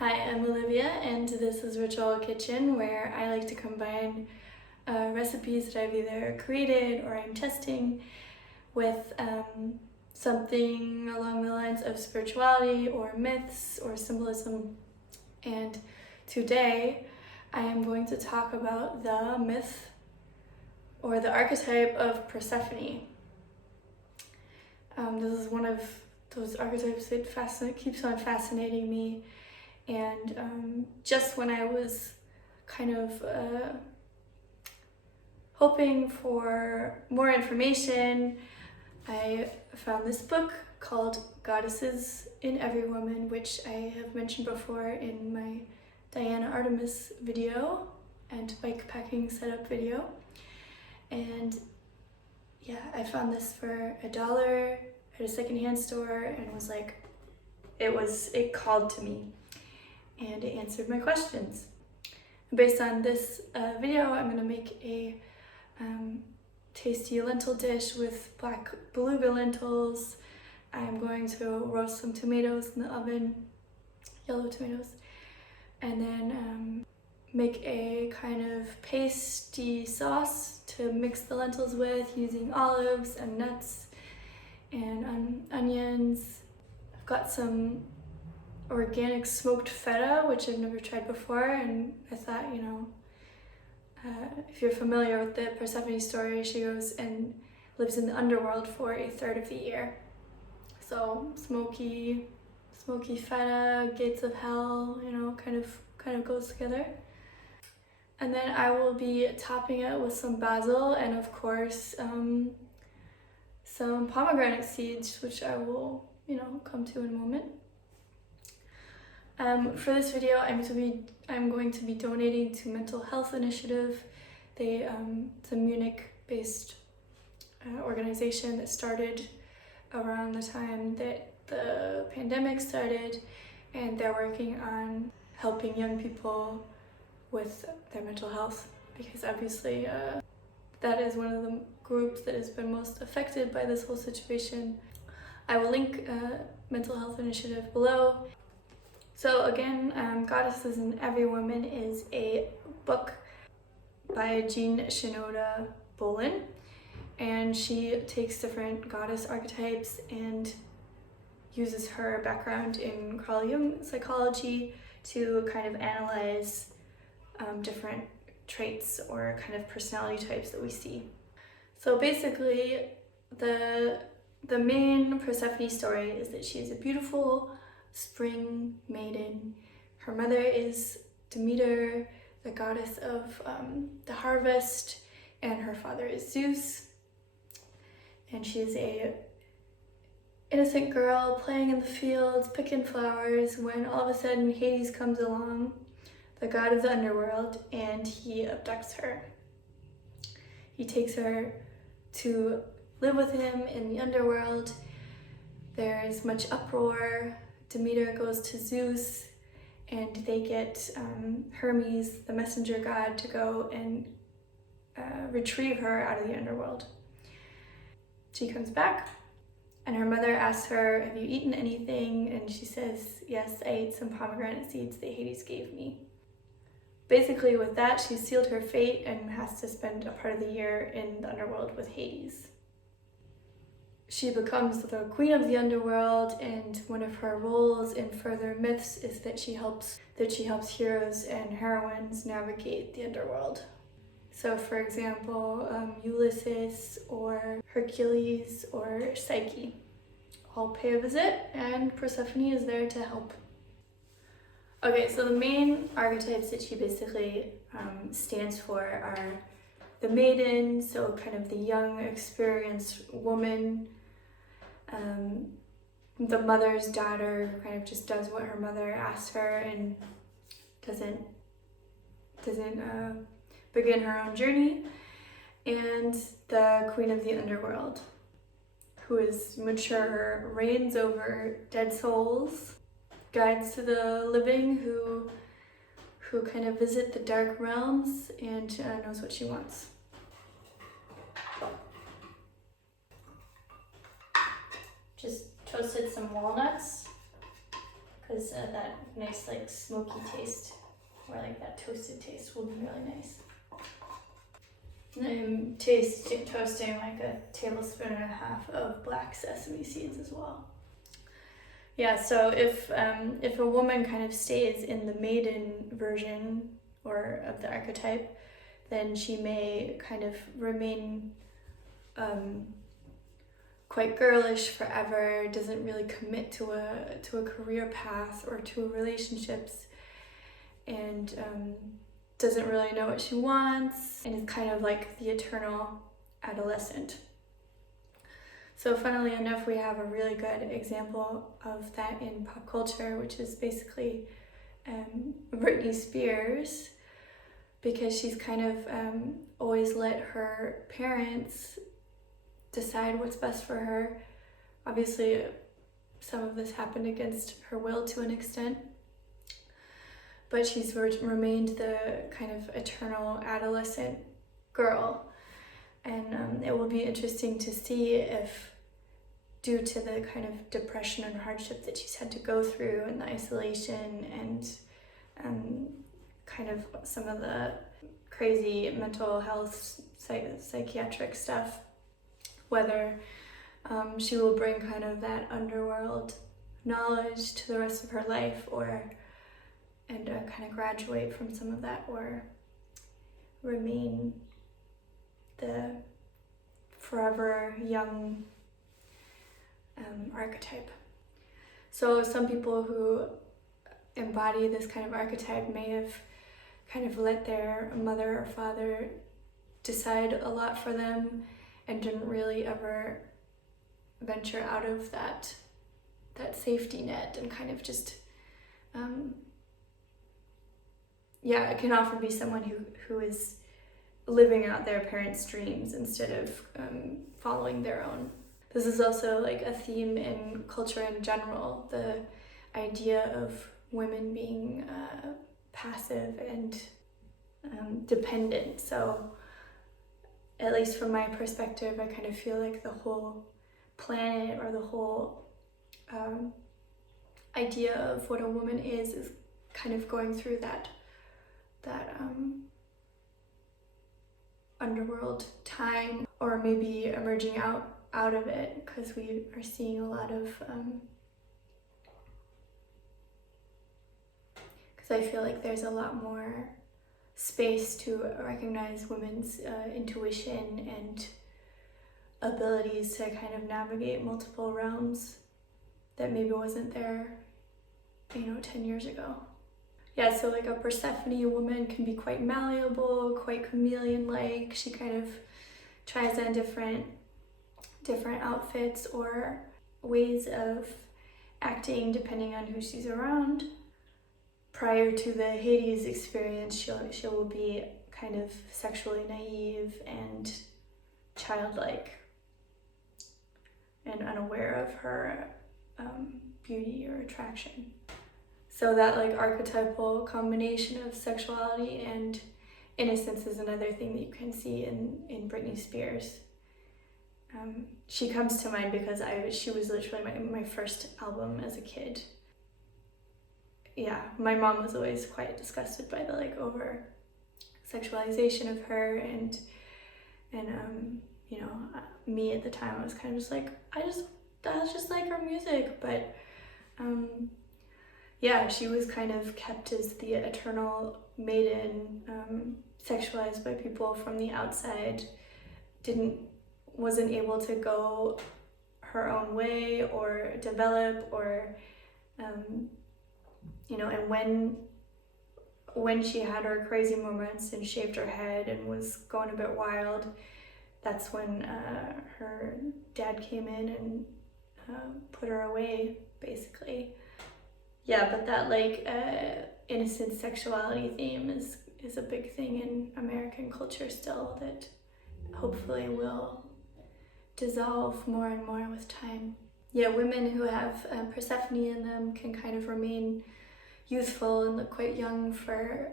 Hi, I'm Olivia, and this is Ritual Kitchen, where I like to combine recipes that I've either created or I'm testing with something along the lines of spirituality or myths or symbolism. And today I am going to talk about the myth or the archetype of Persephone. This is one of those archetypes that keeps on fascinating me. And just when I was kind of hoping for more information, I found this book called Goddesses in Everywoman, which I have mentioned before in my Diana Artemis video and bikepacking setup video. And yeah, I found this for $1 at a secondhand store and was like, it called to me. And it answered my questions. Based on this video, I'm going to make a tasty lentil dish with black beluga lentils. I'm going to roast some tomatoes in the oven, yellow tomatoes, and then make a kind of pasty sauce to mix the lentils with using olives and nuts and onions. I've got some organic smoked feta, which I've never tried before, and I thought, if you're familiar with the Persephone story, she goes and lives in the underworld for a third of the year. So smoky feta, gates of hell, kind of goes together. And then I will be topping it with some basil and of course some pomegranate seeds, which I will come to in a moment. For this video, I'm going to be donating to Mental Health Initiative. It's a Munich-based organization that started around the time that the pandemic started, and they're working on helping young people with their mental health, because obviously that is one of the groups that has been most affected by this whole situation. I will link Mental Health Initiative below. So again, Goddesses in Everywoman is a book by Jean Shinoda Bolen, and she takes different goddess archetypes and uses her background in Carl Jung psychology to kind of analyze different traits or kind of personality types that we see. So basically, the main Persephone story is that she is a beautiful spring maiden. Her mother is Demeter, the goddess of the harvest, and her father is Zeus. And she's a innocent girl playing in the fields, picking flowers, when all of a sudden Hades comes along, the god of the underworld, and he abducts her. He takes her to live with him in the underworld. There's much uproar. Demeter goes to Zeus, and they get Hermes, the messenger god, to go and retrieve her out of the underworld. She comes back, and her mother asks her, "Have you eaten anything?" And she says, "Yes, I ate some pomegranate seeds that Hades gave me." Basically, with that, she sealed her fate and has to spend a part of the year in the underworld with Hades. She becomes the queen of the underworld, and one of her roles in further myths is that she helps heroes and heroines navigate the underworld. So for example, Ulysses or Hercules or Psyche all pay a visit, and Persephone is there to help. Okay, so the main archetypes that she basically stands for are the maiden, so kind of the young, experienced woman, the mother's daughter, who kind of just does what her mother asks her and doesn't begin her own journey, and the queen of the underworld, who is mature, reigns over dead souls, guides to the living, who kind of visit the dark realms, and knows what she wants. Just toasted some walnuts because that nice like smoky taste or like that toasted taste will be really nice. And I'm toasting like a tablespoon and a half of black sesame seeds as well. Yeah, so if a woman kind of stays in the maiden version or of the archetype, then she may kind of remain quite girlish forever, doesn't really commit to a career path or to relationships, and doesn't really know what she wants, and is kind of like the eternal adolescent. So funnily enough, we have a really good example of that in pop culture, which is basically Britney Spears, because she's kind of always let her parents decide what's best for her. Obviously, some of this happened against her will to an extent, but she's remained the kind of eternal adolescent girl. And it will be interesting to see if, due to the kind of depression and hardship that she's had to go through and the isolation and kind of some of the crazy mental health psychiatric stuff, whether she will bring kind of that underworld knowledge to the rest of her life, and kind of graduate from some of that, or remain the forever young archetype. So some people who embody this kind of archetype may have kind of let their mother or father decide a lot for them and didn't really ever venture out of that safety net, and kind of just it can often be someone who is living out their parents' dreams instead of following their own. This is also like a theme in culture in general, the idea of women being passive and dependent. So at least from my perspective, I kind of feel like the whole planet, or the whole idea of what a woman is kind of going through that underworld time, or maybe emerging out of it, because we are seeing a lot of because I feel like there's a lot more space to recognize women's intuition and abilities to kind of navigate multiple realms that maybe wasn't there 10 years ago. Yeah, so like a Persephone woman can be quite malleable, quite chameleon-like. She kind of tries on different outfits or ways of acting depending on who she's around. Prior to the Hades experience, she will be kind of sexually naive and childlike and unaware of her beauty or attraction. So that like archetypal combination of sexuality and innocence is another thing that you can see in Britney Spears. She comes to mind because she was literally my first album as a kid. Yeah, my mom was always quite disgusted by the like over sexualization of her, and me at the time, I was kind of just like, that's just like her music, but yeah, she was kind of kept as the eternal maiden, sexualized by people from the outside, wasn't able to go her own way or develop, or and when she had her crazy moments and shaved her head and was going a bit wild, that's when her dad came in and put her away, basically. Yeah, but that like innocent sexuality theme is a big thing in American culture still, that hopefully will dissolve more and more with time. Yeah, women who have Persephone in them can kind of remain youthful and look quite young for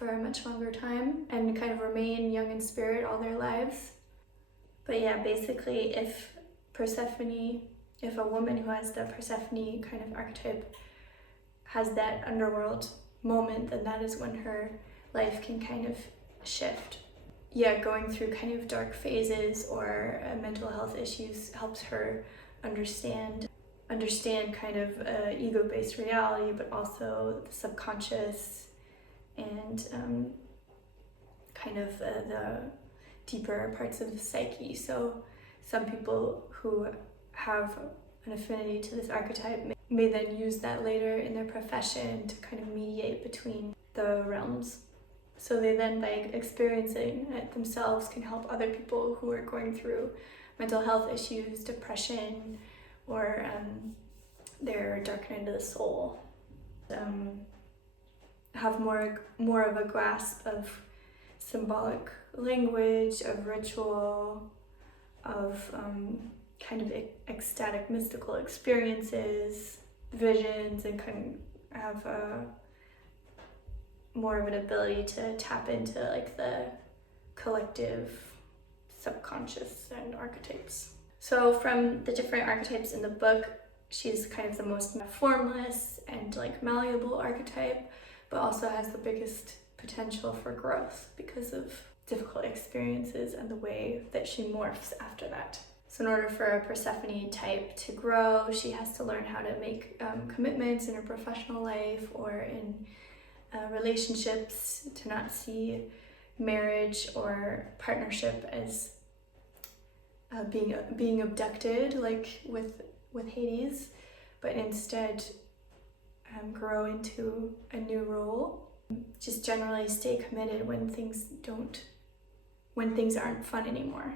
a much longer time, and kind of remain young in spirit all their lives. But yeah, basically if Persephone if a woman who has the Persephone kind of archetype has that underworld moment, then that is when her life can kind of shift. Yeah, going through kind of dark phases or mental health issues helps her understand kind of ego-based reality, but also the subconscious and kind of the deeper parts of the psyche. So some people who have an affinity to this archetype may then use that later in their profession to kind of mediate between the realms. So they then, by experiencing it themselves, can help other people who are going through mental health issues, depression, or their dark night of the soul. Have more of a grasp of symbolic language, of ritual, of kind of ecstatic mystical experiences, visions, and can have more of an ability to tap into like the collective subconscious and archetypes. So from the different archetypes in the book, she's kind of the most formless and like malleable archetype, but also has the biggest potential for growth because of difficult experiences and the way that she morphs after that. So in order for a Persephone type to grow, she has to learn how to make commitments in her professional life or in relationships, to not see marriage or partnership as being abducted like with Hades, but instead grow into a new role. Just generally stay committed when things aren't fun anymore.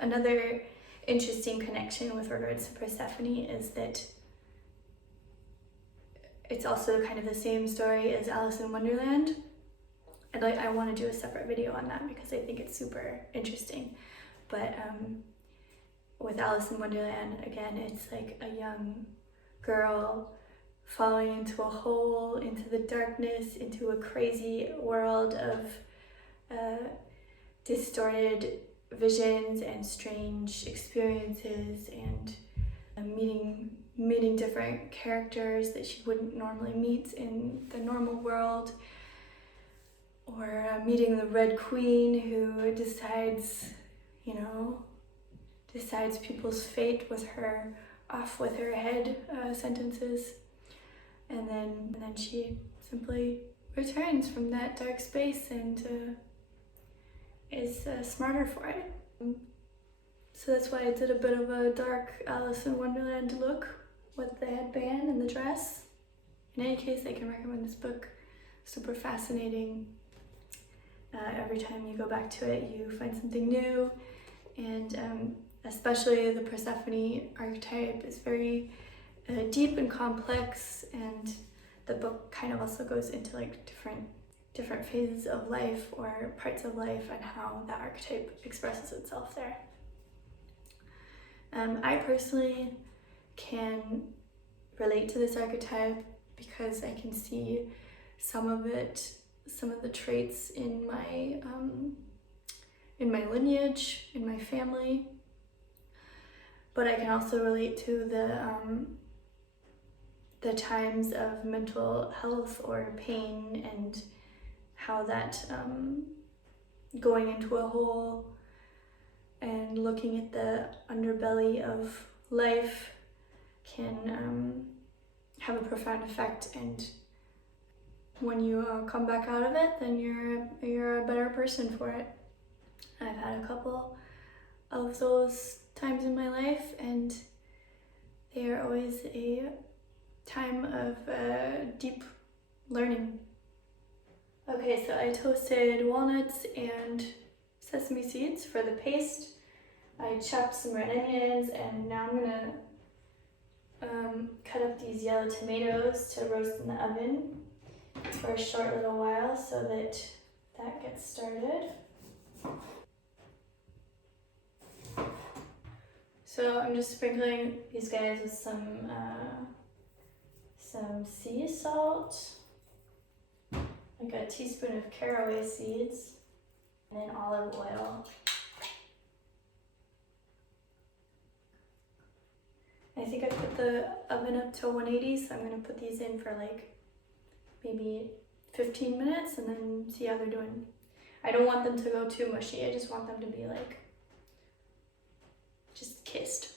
Another interesting connection with regards to Persephone is that it's also kind of the same story as Alice in Wonderland. I want to do a separate video on that because I think it's super interesting. But with Alice in Wonderland, again, it's like a young girl falling into a hole, into the darkness, into a crazy world of distorted visions and strange experiences, and meeting different characters that she wouldn't normally meet in the normal world, or meeting the Red Queen, who decides people's fate with her off with her head sentences, and then she simply returns from that dark space and is smarter for it. So that's why I did a bit of a dark Alice in Wonderland look with the headband and the dress. In any case, I can recommend this book. Super fascinating. Every time you go back to it, you find something new, and especially the Persephone archetype is very deep and complex, and the book kind of also goes into like different phases of life or parts of life and how that archetype expresses itself there. I personally can relate to this archetype because I can see some of the traits in my lineage, in my family, but I can also relate to the times of mental health or pain, and how that going into a hole and looking at the underbelly of life can have a profound effect, and when you come back out of it, then you're a better person for it. I've had a couple of those times in my life, and they are always a time of deep learning. Okay, so I toasted walnuts and sesame seeds for the paste. I chopped some red onions, and now I'm gonna cut up these yellow tomatoes to roast in the oven for a short little while so that gets started. So I'm just sprinkling these guys with some sea salt, like a teaspoon of caraway seeds, and then olive oil. I think I put the oven up to 180, so I'm gonna put these in for like maybe 15 minutes and then see how they're doing. I don't want them to go too mushy, I just want them to be like, just kissed.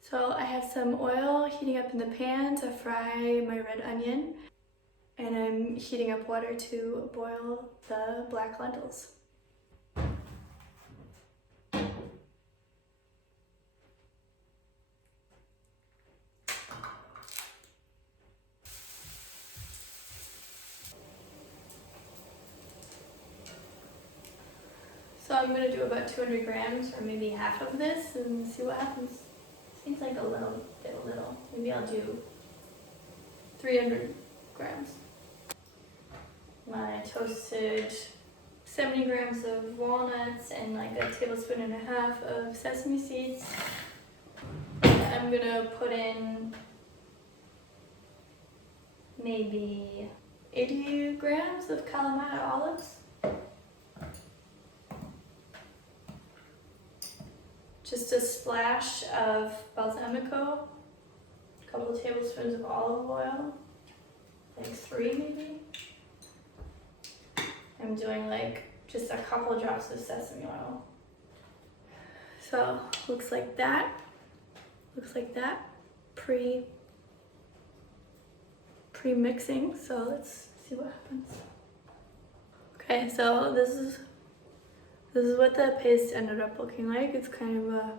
So I have some oil heating up in the pan to fry my red onion, and I'm heating up water to boil the black lentils. So I'm gonna do about 200 grams or maybe half of this and see what happens. Seems like a little bit little. Maybe I'll do 300 grams. My toasted 70 grams of walnuts and like a tablespoon and a half of sesame seeds. I'm gonna put in maybe 80 grams of Kalamata olives. Just a splash of balsamico, a couple of tablespoons of olive oil, like 3 maybe. I'm doing like just a couple of drops of sesame oil. So looks like that. Looks like that. Pre-mixing. So let's see what happens. Okay, so this is what the paste ended up looking like. It's kind of a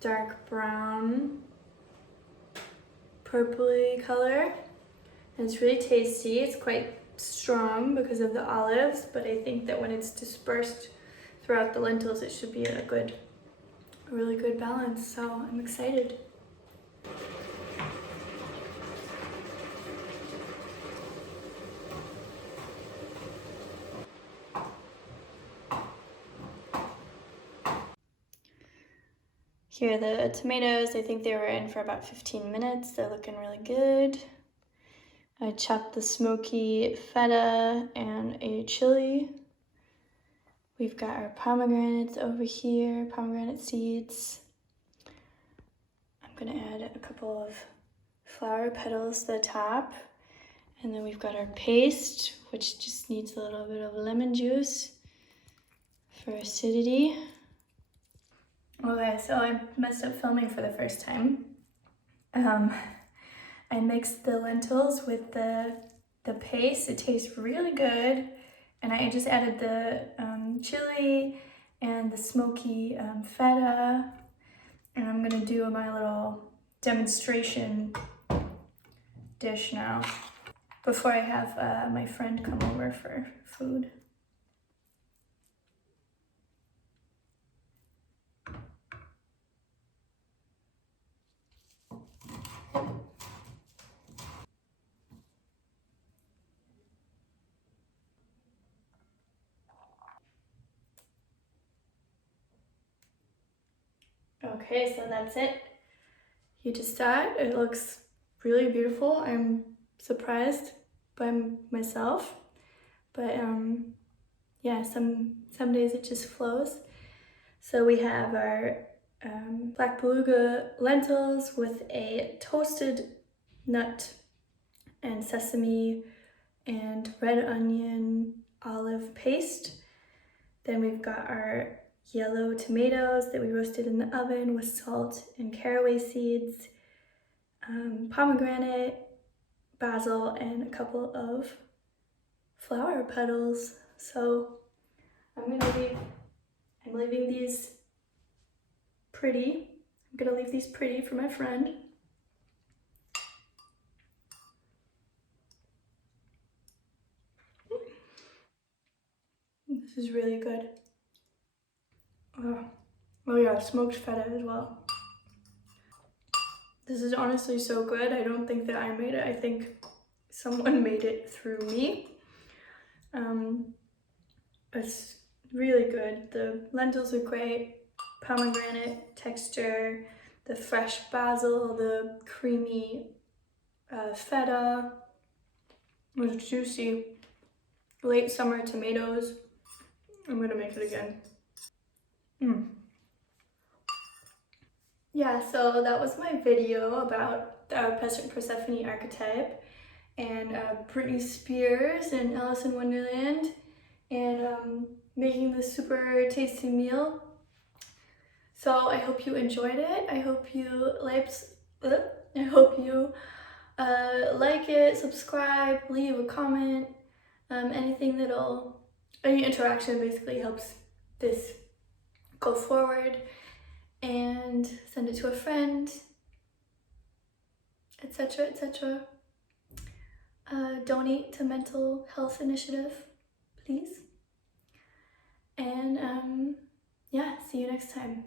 dark brown, purpley color. And it's really tasty. It's quite strong because of the olives, but I think that when it's dispersed throughout the lentils, it should be a really good balance. So I'm excited. Here are the tomatoes. I think they were in for about 15 minutes. They're looking really good. I chopped the smoky feta and a chili. We've got our pomegranates over here, pomegranate seeds. I'm gonna add a couple of flower petals to the top. And then we've got our paste, which just needs a little bit of lemon juice for acidity. Okay, so I messed up filming for the first time. I mixed the lentils with the paste. It tastes really good. And I just added the chili and the smoky feta. And I'm gonna do my little demonstration dish now before I have my friend come over for food. Okay, so that's it. You just saw it. It looks really beautiful. I'm surprised by myself, but yeah, some days it just flows. So we have our black beluga lentils with a toasted nut and sesame and red onion olive paste. Then we've got our yellow tomatoes that we roasted in the oven with salt and caraway seeds, pomegranate, basil, and a couple of flower petals. So I'm leaving these pretty. I'm gonna leave these pretty for my friend. This is really good. Oh yeah, smoked feta as well. This is honestly so good. I don't think that I made it. I think someone made it through me. It's really good. The lentils are great. Pomegranate texture, the fresh basil, the creamy feta. It was juicy. Late summer tomatoes. I'm gonna make it again. yeah, so that was my video about the Persephone archetype and Britney Spears and Alice in Wonderland, and making this super tasty meal. So I hope you enjoyed it. I hope you like it, subscribe, leave a comment. Any interaction basically helps this go forward, and send it to a friend, etc., etc. Donate to mental health initiative, please. And yeah, see you next time.